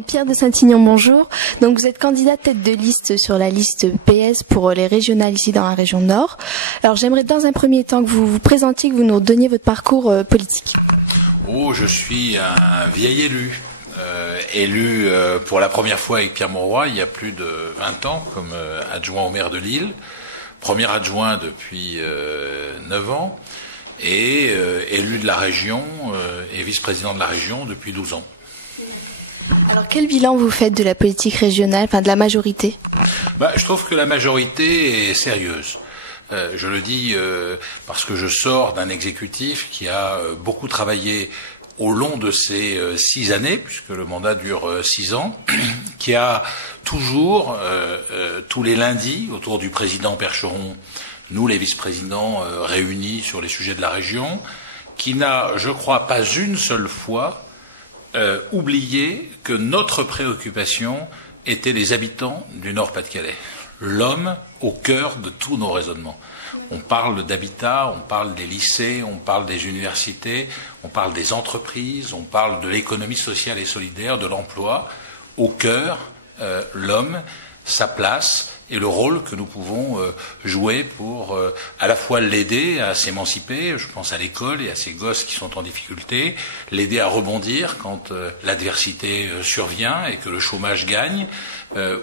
Donc Pierre de Saint-Ignon, bonjour. Donc vous êtes candidat tête de liste sur la liste PS pour les régionales ici dans la région Nord. Alors j'aimerais dans un premier temps que vous vous présentiez, que vous nous donniez votre parcours politique. Oh, je suis un vieil élu. Élu pour la première fois avec Pierre Mauroy il y a plus de 20 ans comme adjoint au maire de Lille, premier adjoint depuis 9 ans et élu de la région et vice-président de la région depuis 12 ans. Alors quel bilan vous faites de la politique régionale, enfin de la majorité ? Je trouve que la majorité est sérieuse. Je le dis parce que je sors d'un exécutif qui a beaucoup travaillé au long de ces 6 années, puisque le mandat dure 6 ans, qui a toujours, tous les lundis, autour du président Percheron, nous les vice-présidents réunis sur les sujets de la région, qui n'a, je crois, pas une seule fois oublié que notre préoccupation était les habitants du Nord-Pas-de-Calais, l'homme au cœur de tous nos raisonnements. On parle d'habitat, on parle des lycées, on parle des universités, on parle des entreprises, on parle de l'économie sociale et solidaire, de l'emploi. Au cœur, l'homme, sa place et le rôle que nous pouvons jouer pour à la fois l'aider à s'émanciper, je pense à l'école et à ces gosses qui sont en difficulté, l'aider à rebondir quand l'adversité survient et que le chômage gagne,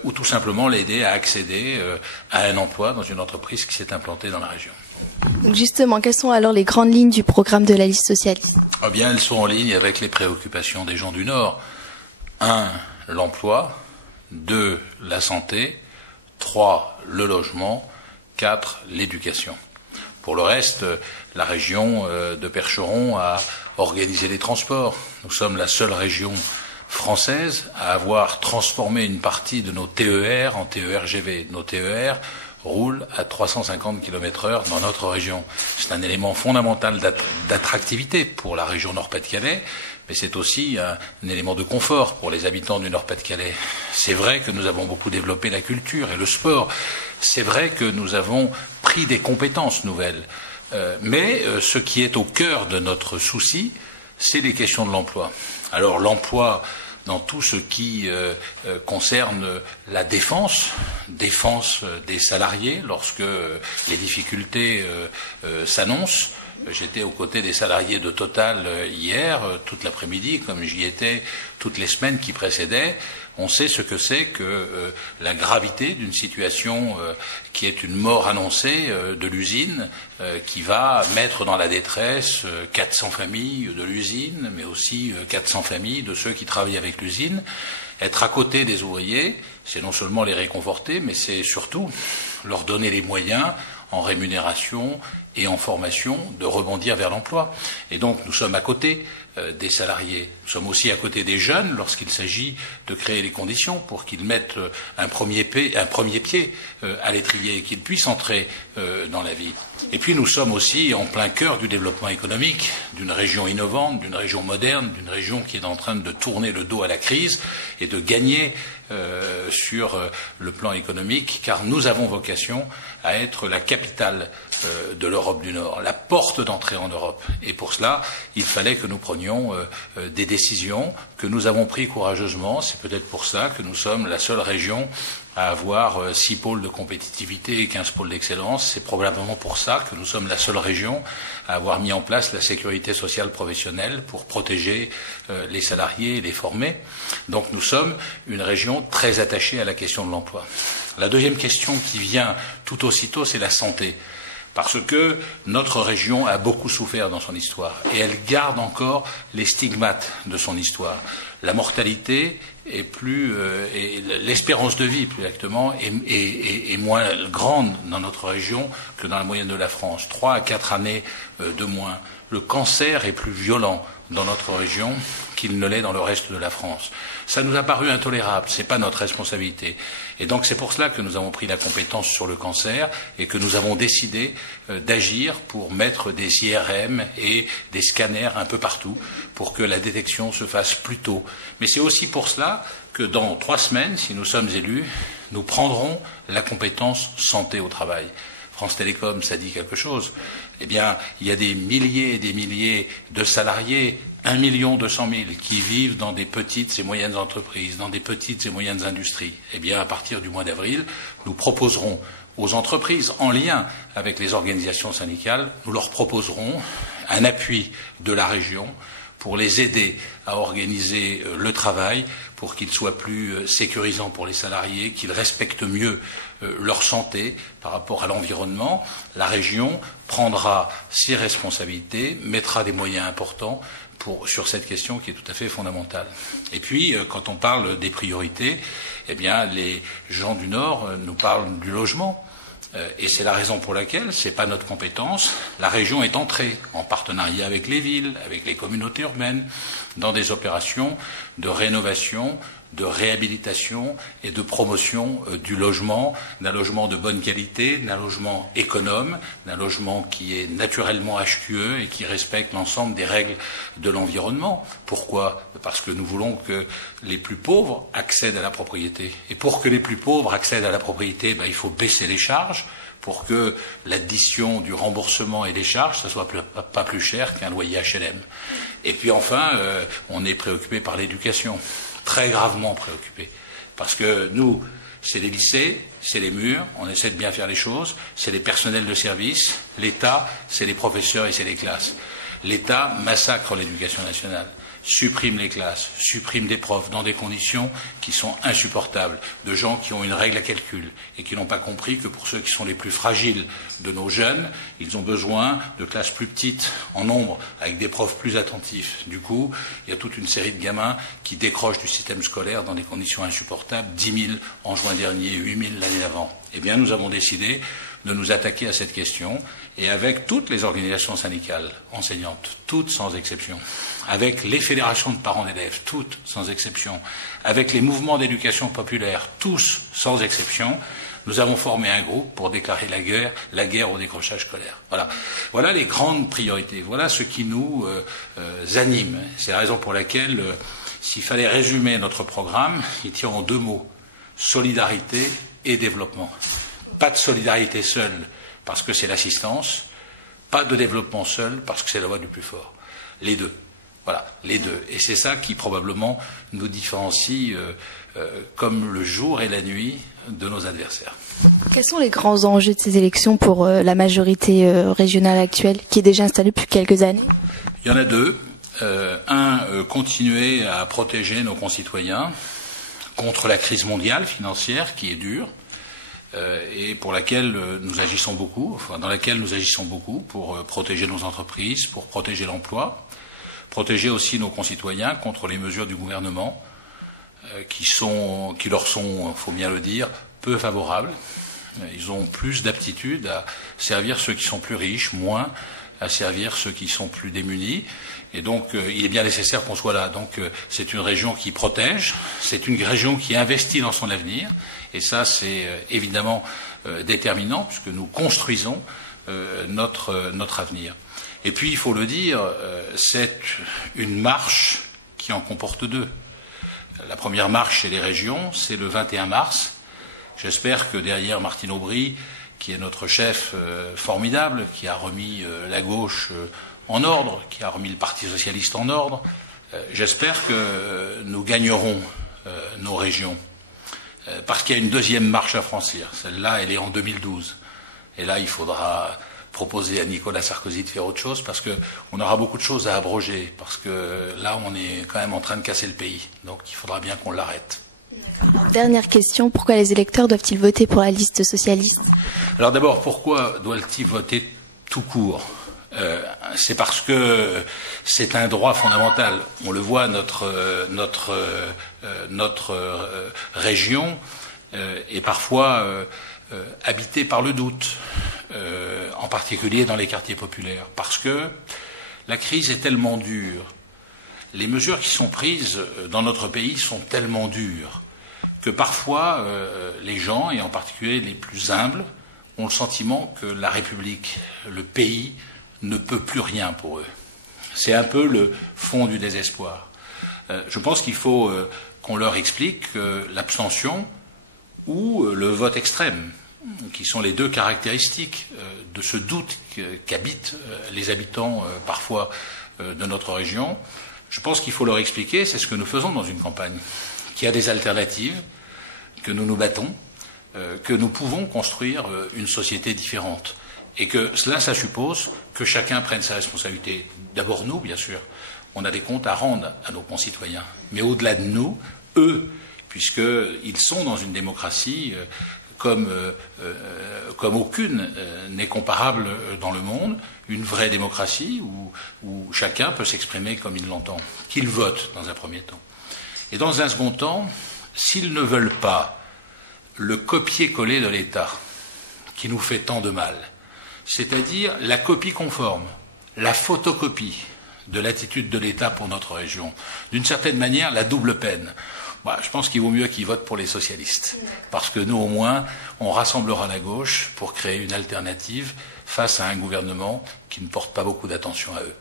ou tout simplement l'aider à accéder à un emploi dans une entreprise qui s'est implantée dans la région. Donc justement, quelles sont alors les grandes lignes du programme de la liste socialiste ? Eh bien, elles sont en ligne avec les préoccupations des gens du Nord. 1, l'emploi. 2, la santé. 3, le logement. 4, l'éducation. Pour le reste, la région de Percheron a organisé les transports. Nous sommes la seule région française à avoir transformé une partie de nos TER en TER-GV. Nos TER roulent à 350 km/h dans notre région. C'est un élément fondamental d'attractivité pour la région Nord-Pas-de-Calais, mais c'est aussi un élément de confort pour les habitants du Nord-Pas-de-Calais. C'est vrai que nous avons beaucoup développé la culture et le sport. C'est vrai que nous avons pris des compétences nouvelles. Mais ce qui est au cœur de notre souci, c'est les questions de l'emploi. Alors l'emploi dans tout ce qui concerne la défense des salariés lorsque les difficultés s'annoncent. J'étais aux côtés des salariés de Total hier, toute l'après-midi, comme j'y étais toutes les semaines qui précédaient. On sait ce que c'est que la gravité d'une situation qui est une mort annoncée de l'usine, qui va mettre dans la détresse 400 familles de l'usine, mais aussi 400 familles de ceux qui travaillent avec l'usine. Être à côté des ouvriers, c'est non seulement les réconforter, mais c'est surtout leur donner les moyens en rémunération et en formation de rebondir vers l'emploi. Et donc nous sommes à côté des salariés. Nous sommes aussi à côté des jeunes lorsqu'il s'agit de créer les conditions pour qu'ils mettent un premier pied à l'étrier et qu'ils puissent entrer dans la vie. Et puis nous sommes aussi en plein cœur du développement économique, d'une région innovante, d'une région moderne, d'une région qui est en train de tourner le dos à la crise et de gagner sur le plan économique, car nous avons vocation à être la capitale de l'Europe du Nord, la porte d'entrée en Europe. Et pour cela, il fallait que nous prenions des décisions que nous avons prises courageusement. C'est peut-être pour ça que nous sommes la seule région à avoir 6 pôles de compétitivité et 15 pôles d'excellence. C'est probablement pour ça que nous sommes la seule région à avoir mis en place la sécurité sociale professionnelle pour protéger les salariés et les former. Donc nous sommes une région très attachée à la question de l'emploi. La deuxième question qui vient tout aussitôt, c'est la santé. Parce que notre région a beaucoup souffert dans son histoire et elle garde encore les stigmates de son histoire. La mortalité est et l'espérance de vie, plus exactement, est moins grande dans notre région que dans la moyenne de la France. 3 à 4 années de moins. Le cancer est plus violent dans notre région qu'il ne l'est dans le reste de la France. Ça nous a paru intolérable, c'est pas notre responsabilité. Et donc c'est pour cela que nous avons pris la compétence sur le cancer et que nous avons décidé d'agir pour mettre des IRM et des scanners un peu partout pour que la détection se fasse plus tôt. Mais c'est aussi pour cela que dans 3 semaines, si nous sommes élus, nous prendrons la compétence santé au travail. France Télécom, ça dit quelque chose. Eh bien, il y a des milliers et des milliers de salariés, 1 200 000, qui vivent dans des petites et moyennes entreprises, dans des petites et moyennes industries. Eh bien, à partir du mois d'avril, nous proposerons aux entreprises, en lien avec les organisations syndicales, nous leur proposerons un appui de la région pour les aider à organiser le travail, pour qu'il soit plus sécurisant pour les salariés, qu'ils respectent mieux leur santé par rapport à l'environnement. La région prendra ses responsabilités, mettra des moyens importants sur cette question qui est tout à fait fondamentale. Et puis, quand on parle des priorités, eh bien, les gens du Nord nous parlent du logement. Et c'est la raison pour laquelle, ce n'est pas notre compétence, la région est entrée en partenariat avec les villes, avec les communautés urbaines, dans des opérations de rénovation, de réhabilitation et de promotion du logement, d'un logement de bonne qualité, d'un logement économe, d'un logement qui est naturellement HQE et qui respecte l'ensemble des règles de l'environnement. Pourquoi ? Parce que nous voulons que les plus pauvres accèdent à la propriété. Et pour que les plus pauvres accèdent à la propriété, il faut baisser les charges pour que l'addition du remboursement et des charges, ça soit pas plus cher qu'un loyer HLM. Et puis enfin, on est préoccupé par l'éducation. Très gravement préoccupés. Parce que nous, c'est les lycées, c'est les murs, on essaie de bien faire les choses, c'est les personnels de service, l'État, c'est les professeurs et c'est les classes. L'État massacre l'éducation nationale, supprime les classes, supprime des profs dans des conditions qui sont insupportables, de gens qui ont une règle à calcul et qui n'ont pas compris que pour ceux qui sont les plus fragiles de nos jeunes, ils ont besoin de classes plus petites en nombre, avec des profs plus attentifs. Du coup, il y a toute une série de gamins qui décrochent du système scolaire dans des conditions insupportables, 10 000 en juin dernier, 8 000 l'année d'avant. Eh bien, nous avons décidé de nous attaquer à cette question, et avec toutes les organisations syndicales enseignantes, toutes sans exception, avec les fédérations de parents d'élèves, toutes sans exception, avec les mouvements d'éducation populaire, tous sans exception, nous avons formé un groupe pour déclarer la guerre au décrochage scolaire. Voilà les grandes priorités, voilà ce qui nous anime. C'est la raison pour laquelle, s'il fallait résumer notre programme, il tient en 2 mots, solidarité et développement. Pas de solidarité seule parce que c'est l'assistance, pas de développement seul parce que c'est la voie du plus fort. Les deux. Voilà, les deux. Et c'est ça qui probablement nous différencie comme le jour et la nuit de nos adversaires. Quels sont les grands enjeux de ces élections pour la majorité régionale actuelle qui est déjà installée depuis quelques années ? Il y en a 2. Continuer à protéger nos concitoyens contre la crise mondiale financière qui est dure, et pour laquelle nous agissons beaucoup, dans laquelle nous agissons beaucoup pour protéger nos entreprises, pour protéger l'emploi, protéger aussi nos concitoyens contre les mesures du gouvernement qui leur sont, faut bien le dire, peu favorables. Ils ont plus d'aptitude à servir ceux qui sont plus riches, moins à servir ceux qui sont plus démunis. Et donc, il est bien nécessaire qu'on soit là. Donc, c'est une région qui protège, c'est une région qui investit dans son avenir. Et ça, c'est évidemment déterminant, puisque nous construisons notre avenir. Et puis, il faut le dire, c'est une marche qui en comporte 2. La première marche chez les régions, c'est le 21 mars. J'espère que derrière Martine Aubry, qui est notre chef formidable, qui a remis la gauche en ordre, qui a remis le Parti socialiste en ordre, j'espère que nous gagnerons nos régions. Parce qu'il y a une 2e marche à franchir. Celle-là, elle est en 2012. Et là, il faudra proposer à Nicolas Sarkozy de faire autre chose, parce qu'on aura beaucoup de choses à abroger, parce que là, on est quand même en train de casser le pays. Donc, il faudra bien qu'on l'arrête. Dernière question, pourquoi les électeurs doivent-ils voter pour la liste socialiste ? Alors d'abord, pourquoi doivent-ils voter tout court ? C'est parce que c'est un droit fondamental. On le voit, notre région est parfois habitée par le doute, en particulier dans les quartiers populaires, parce que la crise est tellement dure, les mesures qui sont prises dans notre pays sont tellement dures, que parfois les gens, et en particulier les plus humbles, ont le sentiment que la République, le pays, ne peut plus rien pour eux. C'est un peu le fond du désespoir. Je pense qu'il faut qu'on leur explique que l'abstention ou le vote extrême qui sont les deux caractéristiques de ce doute qu'habitent les habitants parfois de notre région, je pense qu'il faut leur expliquer, c'est ce que nous faisons dans une campagne, qu'il y a des alternatives, que nous nous battons, que nous pouvons construire une société différente. Et que cela, ça suppose que chacun prenne sa responsabilité. D'abord nous, bien sûr. On a des comptes à rendre à nos concitoyens. Mais au-delà de nous, eux, puisqu'ils sont dans une démocratie comme aucune n'est comparable dans le monde, une vraie démocratie où chacun peut s'exprimer comme il l'entend, qu'ils votent dans un premier temps. Et dans un second temps, s'ils ne veulent pas le copier-coller de l'État, qui nous fait tant de mal, c'est-à-dire la copie conforme, la photocopie de l'attitude de l'État pour notre région, d'une certaine manière la double peine. Je pense qu'il vaut mieux qu'ils votent pour les socialistes, parce que nous, au moins, on rassemblera la gauche pour créer une alternative face à un gouvernement qui ne porte pas beaucoup d'attention à eux.